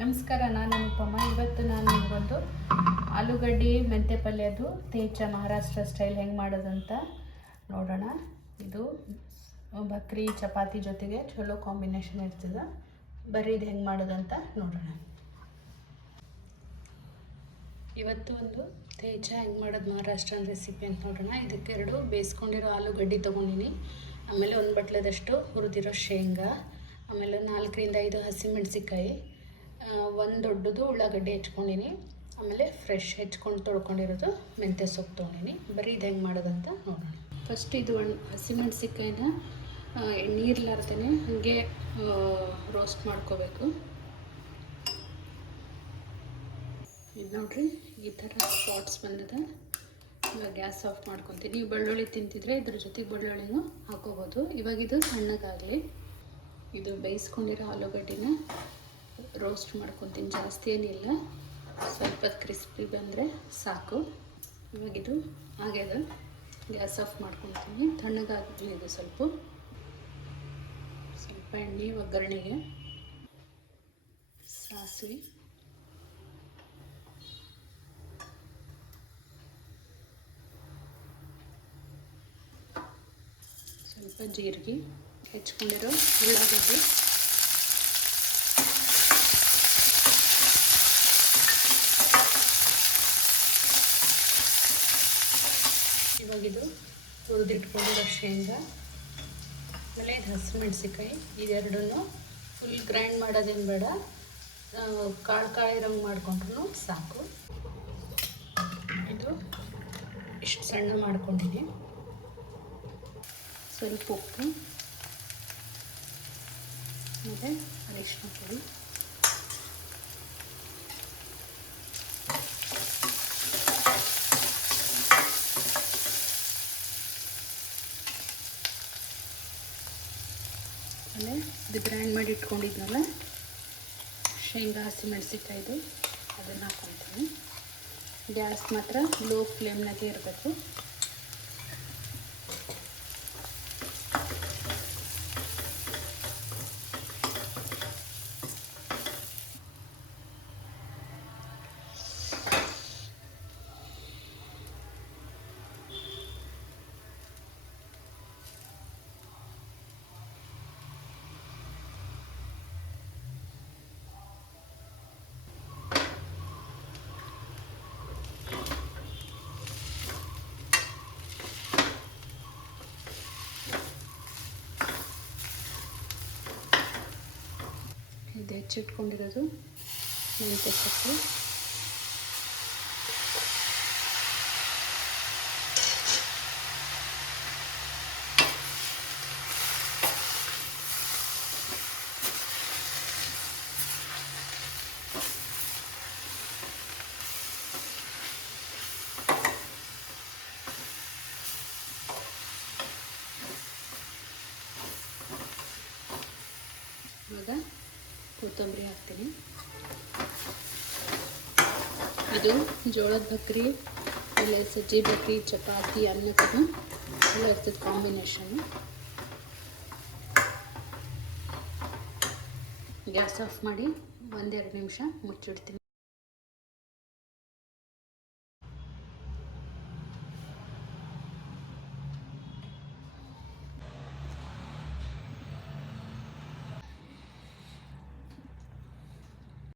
ನಮಸ್ಕಾರ, ನಾನು ಅನುಪಮ. ಇವತ್ತು ನಾನು ನಿಮಗೊಂದು ಆಲೂಗಡ್ಡೆ ಮೆಂತ್ಯ ಪಲ್ಯದು ತೇಚ ಮಹಾರಾಷ್ಟ್ರ ಸ್ಟೈಲ್ ಹೆಂಗೆ ಮಾಡೋದಂತ ನೋಡೋಣ. ಇದು ಬಕ್ರಿ ಚಪಾತಿ ಜೊತೆಗೆ ಚಲೋ ಕಾಂಬಿನೇಷನ್ ಇರ್ತದೆ. ಬರ್ರಿ ಇದು ಹೆಂಗೆ ಮಾಡೋದಂತ ನೋಡೋಣ. ಇವತ್ತು ಒಂದು ತೇಚ ಹೆಂಗೆ ಮಾಡೋದು ಮಹಾರಾಷ್ಟ್ರನ್ ರೆಸಿಪಿ ಅಂತ ನೋಡೋಣ. ಇದಕ್ಕೆ 2 ಬೇಯಿಸ್ಕೊಂಡಿರೋ ಆಲೂಗಡ್ಡೆ ತೊಗೊಂಡಿನಿ. ಆಮೇಲೆ 1 ಬಟ್ಲದಷ್ಟು ಹುರಿದಿರೋ ಶೇಂಗಾ, ಆಮೇಲೆ 4ರಿಂದ 5 ಹಸಿಮೆಣಸಿಕಾಯಿ, 1 ದೊಡ್ಡದು ಉಳ್ಳಾಗಡ್ಡೆ ಹೆಚ್ಕೊಂಡಿನಿ, ಆಮೇಲೆ ಫ್ರೆಶ್ ಹೆಚ್ಕೊಂಡು ತೊಳ್ಕೊಂಡಿರೋದು ಮೆಂತ್ಯ ಸೊಪ್ಪು ತೊಗೊಂಡಿನಿ. ಬರೀ ಇದು ಹೆಂಗೆ ಮಾಡೋದಂತ ನೋಡೋಣ. ಫಸ್ಟ್ ಇದು ಹಸಿಮೆಣಸಿಕಾಯಿನ ನೀರ್ಲಾರ್ದೇ ಹಾಗೆ ರೋಸ್ಟ್ ಮಾಡ್ಕೋಬೇಕು. ಇದು ನೋಡ್ರಿ, ಈ ಥರ ಸ್ಪಾಟ್ಸ್ ಬಂದಿದೆ. ಇವಾಗ ಗ್ಯಾಸ್ ಆಫ್ ಮಾಡ್ಕೊತೀನಿ. ನೀವು ಬೆಳ್ಳುಳ್ಳಿ ತಿಂತಿದ್ರೆ ಇದ್ರ ಜೊತೆಗೆ ಬೆಳ್ಳುಳ್ಳಿನೂ ಹಾಕೋಬೋದು. ಇವಾಗ ಇದು ಸಣ್ಣಗಾಗಲಿ. ಇದು ಬೇಯಿಸ್ಕೊಂಡಿರೋ ಆಲೂಗಡ್ಡಿನ ರೋಸ್ಟ್ ಮಾಡ್ಕೊತೀನಿ. ಜಾಸ್ತಿ ಏನಿಲ್ಲ, ಸ್ವಲ್ಪ ಕ್ರಿಸ್ಪಿ ಬಂದರೆ ಸಾಕು. ಇವಾಗಿದು ಆಗ್ಯದ, ಗ್ಯಾಸ್ ಆಫ್ ಮಾಡ್ಕೊತೀನಿ. ತಣ್ಣಗಾಗಲಿ ಇದು. ಸ್ವಲ್ಪ ಎಣ್ಣೆ, ಒಗ್ಗರಣೆಗೆ ಸಾಸಿವೆ, ಸ್ವಲ್ಪ ಜೀರಿಗೆ, ಹೆಚ್ಕೊಂಡಿರೋ ಉಳ್ಳಾಗಡ್ಡೆ, ಇವಾಗಿದು ಹುರಿದಿಟ್ಕೊಂಡಿರೋ ಶೇಂಗಾ, ಆಮೇಲೆ ಇದು ಹಸಿಮೆಣಸಿಕಾಯಿ. ಇದೆರಡನ್ನು ಫುಲ್ ಗ್ರೈಂಡ್ ಮಾಡೋದೇನು ಬೇಡ, ಕಾಳು ಇರೋಂಗೆ ಮಾಡ್ಕೊಂಡ್ರೂ ಸಾಕು. ಇದು ಇಷ್ಟು ಸಣ್ಣ ಮಾಡ್ಕೊಂಡಿನಿ. ಸ್ವಲ್ಪ ಉಪ್ಪು, ಆಮೇಲೆ ಅರಿಶಿನ ಪುಡಿ, ಆಮೇಲೆ ಇದು ಗ್ರೈಂಡ್ ಮಾಡಿ ಇಟ್ಕೊಂಡಿದ್ನಲ್ಲ ಶೇಂಗಾ, ಹಸಿಮೆಣಸಿಕಾಯ್ದು, ಅದನ್ನು ಹಾಕ್ಕೊತೀನಿ. ಗ್ಯಾಸ್ ಮಾತ್ರ ಲೋ ಫ್ಲೇಮ್ನಾಗೆ ಇರಬೇಕು. ಇದು ಹೆಚ್ಚಿಟ್ಕೊಂಡಿರೋದು ಮೆಂತ್ಯ ಸೊಪ್ಪು, ಇವಾಗ ಕೊತ್ತಂಬರಿ ಹಾಕ್ತೀನಿ. ಇದು ಜೋಳದ ಬಕ್ರಿ, ಇಲ್ಲ ಸಜ್ಜಿ ಬಕ್ರಿ, ಚಪಾತಿ, ಅನ್ನಕ್ಕೂ ಎಲ್ಲ ಇರ್ತದೆ ಕಾಂಬಿನೇಷನ್ನು. ಗ್ಯಾಸ್ ಆಫ್ ಮಾಡಿ 1-2 ನಿಮಿಷ ಮುಚ್ಚಿಡ್ತೀನಿ.